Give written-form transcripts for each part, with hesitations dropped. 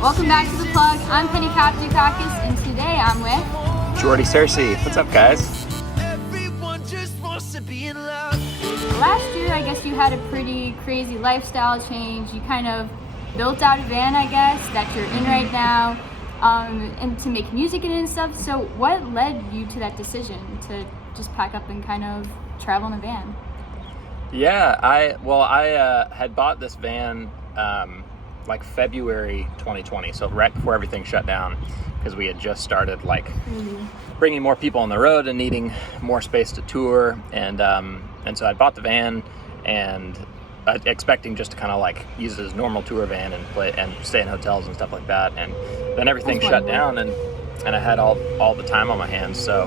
Welcome back to The Plug. I'm Penny Dukakis, and today I'm with Jordy, Searcy. What's up, guys? Last year, I guess you had a pretty crazy lifestyle change. You kind of built out a van, I guess, that you're in right now, and to make music in it and stuff. So what led you to that decision to just pack up and kind of travel in a van? Yeah, I had bought this van like February 2020, so right before everything shut down, because we had just started bringing more people on the road and needing more space to tour, and so I bought the van and expecting just to kind of like use it as a normal tour van and play and stay in hotels and stuff like that, and then everything shut down and I had all the time on my hands, so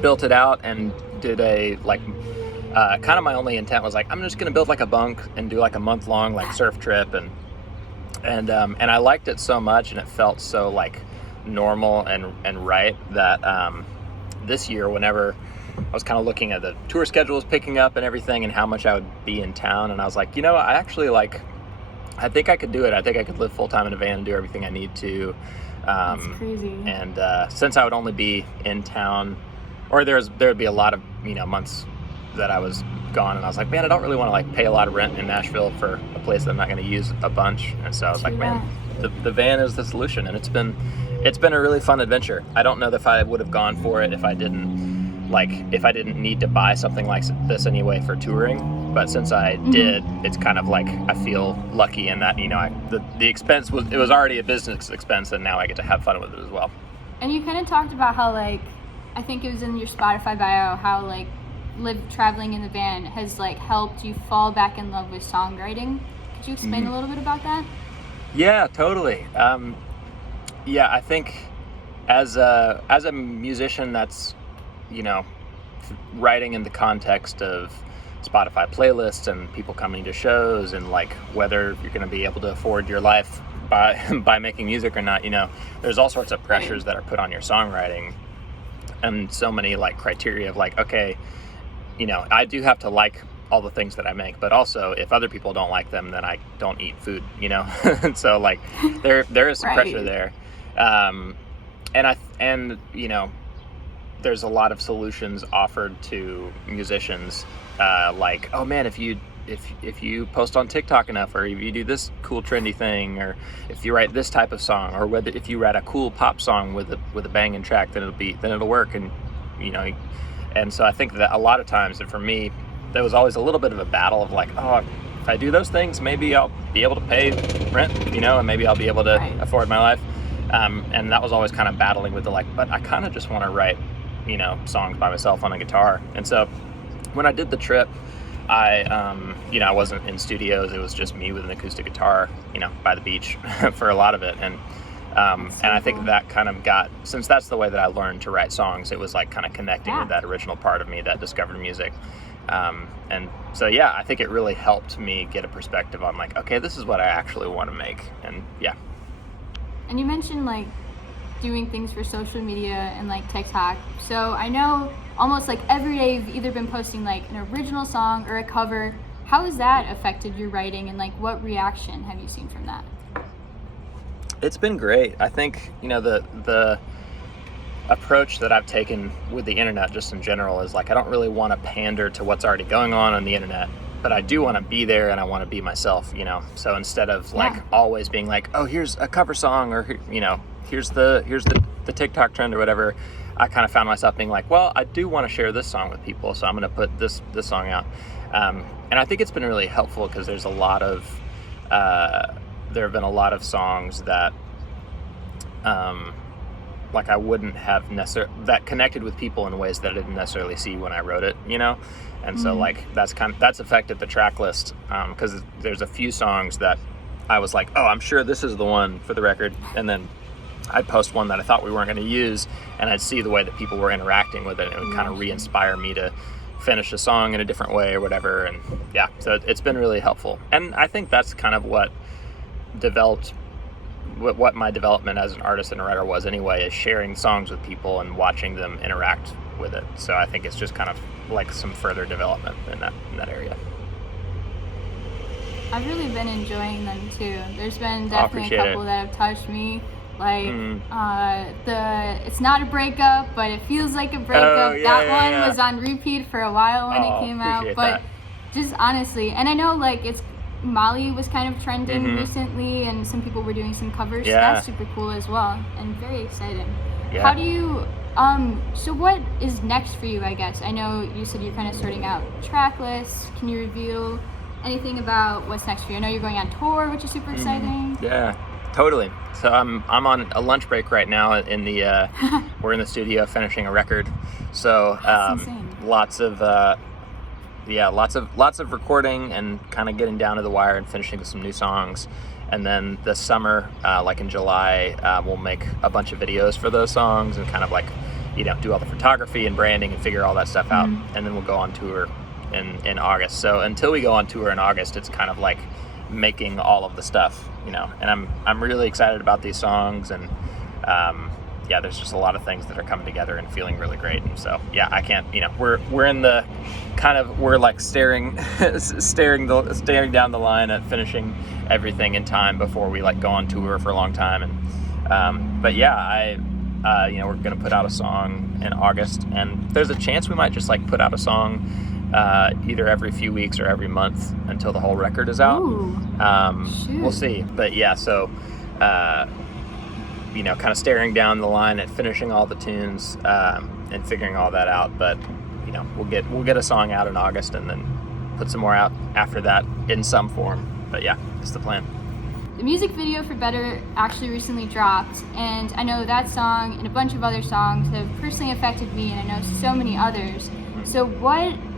built it out and did a kind of my only intent was like, I'm just gonna build like a bunk and do like a month-long like surf trip, and I liked it so much and it felt so like normal and right that this year, whenever I was kind of looking at the tour schedules picking up and everything and how much I would be in town, and I was like, I think I could do it. I think I could live full-time in a van and do everything I need to. That's crazy. And since I would only be in town, or there'd be a lot of months that I was gone, and I was like, man, I don't really want to like pay a lot of rent in Nashville for a place that I'm not going to use a bunch. And so I was like, man, the van is the solution, and it's been a really fun adventure. I don't know if I would have gone for it if I didn't need to buy something like this anyway for touring. But since I did, it's kind of like I feel lucky in that the expense was already a business expense, and now I get to have fun with it as well. And you kind of talked about how I think it was in your Spotify bio, how traveling in the van has helped you fall back in love with songwriting. Could you explain a little bit about that? Yeah, totally. I think as a musician that's writing in the context of Spotify playlists and people coming to shows, and whether you're going to be able to afford your life by making music or not, there's all sorts of pressures that are put on your songwriting, and so many criteria of okay, I do have to like all the things that I make, but also if other people don't like them, then I don't eat food, so there is some pressure there. And there's a lot of solutions offered to musicians, oh man, if you post on TikTok enough, or if you do this cool trendy thing, or if you write this type of song, or whether if you write a cool pop song with a banging track, then it'll work. And so I think that a lot of times, and for me, there was always a little bit of a battle of if I do those things, maybe I'll be able to pay rent, and maybe I'll be able to afford my life. And that was always kind of battling with but I kind of just want to write, songs by myself on a guitar. And so when I did the trip, I wasn't in studios. It was just me with an acoustic guitar, by the beach for a lot of it. And I think that kind of since that's the way that I learned to write songs, it was kind of connecting with that original part of me that discovered music. And so, yeah, I think it really helped me get a perspective on okay, this is what I actually want to make. And yeah. And you mentioned doing things for social media and TikTok. So I know almost every day you've either been posting an original song or a cover. How has that affected your writing, and what reaction have you seen from that? It's been great. I think, the approach that I've taken with the internet just in general is I don't really want to pander to what's already going on the internet, but I do want to be there and I want to be myself, So instead of always being oh, here's a cover song, or here's the TikTok trend or whatever, I kind of found myself being well, I do want to share this song with people, so I'm going to put this song out. And I think it's been really helpful because there's there have been a lot of songs that I wouldn't have that connected with people in ways that I didn't necessarily see when I wrote it, And so that's affected the track list, because there's a few songs that I was oh, I'm sure this is the one for the record, and then I'd post one that I thought we weren't going to use, and I'd see the way that people were interacting with it, and it would kind of re-inspire me to finish a song in a different way or whatever. And yeah, so it's been really helpful, and I think that's kind of what my development as an artist and a writer was anyway, is sharing songs with people and watching them interact with it. So I think it's just kind of some further development in that area. I've really been enjoying them too. There's been definitely a couple that have touched me. Like it's not a breakup, but it feels like a breakup. That one was on repeat for a while when it came out. But just honestly, and I know like it's Molly was kind of trending recently, and some people were doing some covers. So that's super cool as well, and very exciting. Yeah. How do you? So what is next for you? I guess I know you said you're kind of sorting out track lists. Can you reveal anything about what's next for you? I know you're going on tour, which is super exciting. Yeah, totally. So I'm on a lunch break right now in the we're in the studio finishing a record. So lots of recording and kind of getting down to the wire and finishing some new songs. And then this summer, like in July, we'll make a bunch of videos for those songs and kind of like, do all the photography and branding and figure all that stuff out. And then we'll go on tour in August. So until we go on tour in August, it's kind of like making all of the stuff, and I'm really excited about these songs, and there's just a lot of things that are coming together and feeling really great. And so I can't, we're in the kind of, we're like staring down the line at finishing everything in time before we like go on tour for a long time. And we're gonna put out a song in August, and there's a chance we might just like put out a song either every few weeks or every month until the whole record is out. We'll see. But kind of staring down the line at finishing all the tunes and figuring all that out. But we'll get a song out in August and then put some more out after that in some form. But it's the plan. The music video for Better actually recently dropped, and I know that song and a bunch of other songs have personally affected me, and I know so many others. So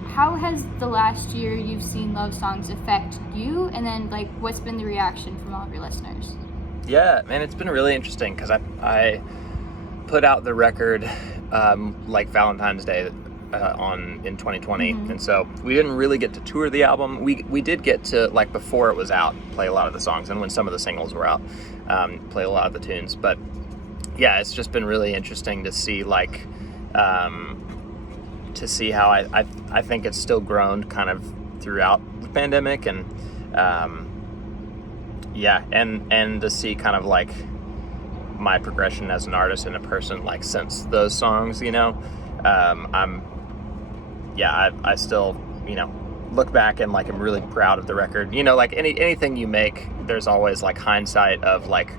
how has the last year you've seen love songs affect you, and then like what's been the reaction from all of your listeners? Yeah, man, it's been really interesting because I put out the record like Valentine's Day in 2020, and so we didn't really get to tour the album. We did get to, like, before it was out, play a lot of the songs, and when some of the singles were out, play a lot of the tunes. But it's just been really interesting to see like how I think it's still grown kind of throughout the pandemic, and and to see kind of like my progression as an artist and a person like since those songs, I still, look back and like I'm really proud of the record. Like anything you make, there's always like hindsight of like,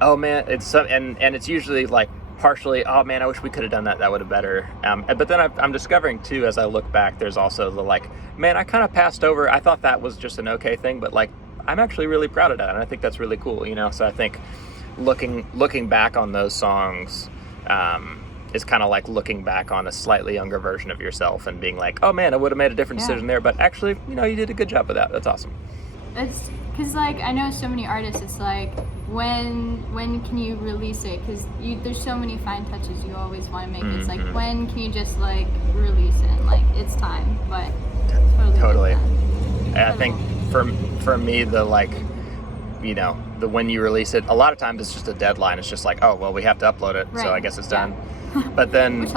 oh man, and it's usually like partially, oh man, I wish we could have done that. That would have better. But then I'm discovering too, as I look back, there's also the like, man, I kind of passed over. I thought that was just an okay thing, but like I'm actually really proud of that, and I think that's really cool. So I think looking back on those songs is kind of like looking back on a slightly younger version of yourself and being like, oh man, I would have made a different decision there, but actually, you did a good job of that. That's awesome. It's because like I know so many artists, it's like when can you release it, because there's so many fine touches you always want to make. It's like, when can you just like release it and like it's time, but totally. And I think for me, the like, the when you release it, a lot of times it's just a deadline. It's just like, oh well, we have to upload it, so I guess it's done. But then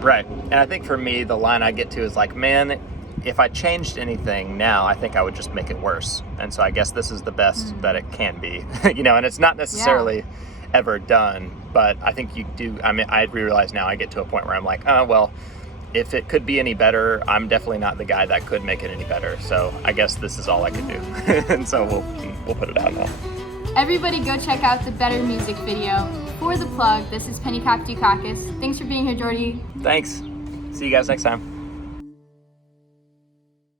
right, and I think for me, the line I get to is like, man, if I changed anything now, I think I would just make it worse. And so I guess this is the best that it can be, and it's not necessarily ever done, but I think you do. I mean, I realize now I get to a point where I'm like, oh, well, if it could be any better, I'm definitely not the guy that could make it any better. So I guess this is all I could do. And so we'll put it out now. Everybody go check out the Better music video. For the plug, this is Penny Dukakis. Thanks for being here, Jordy. Thanks. See you guys next time.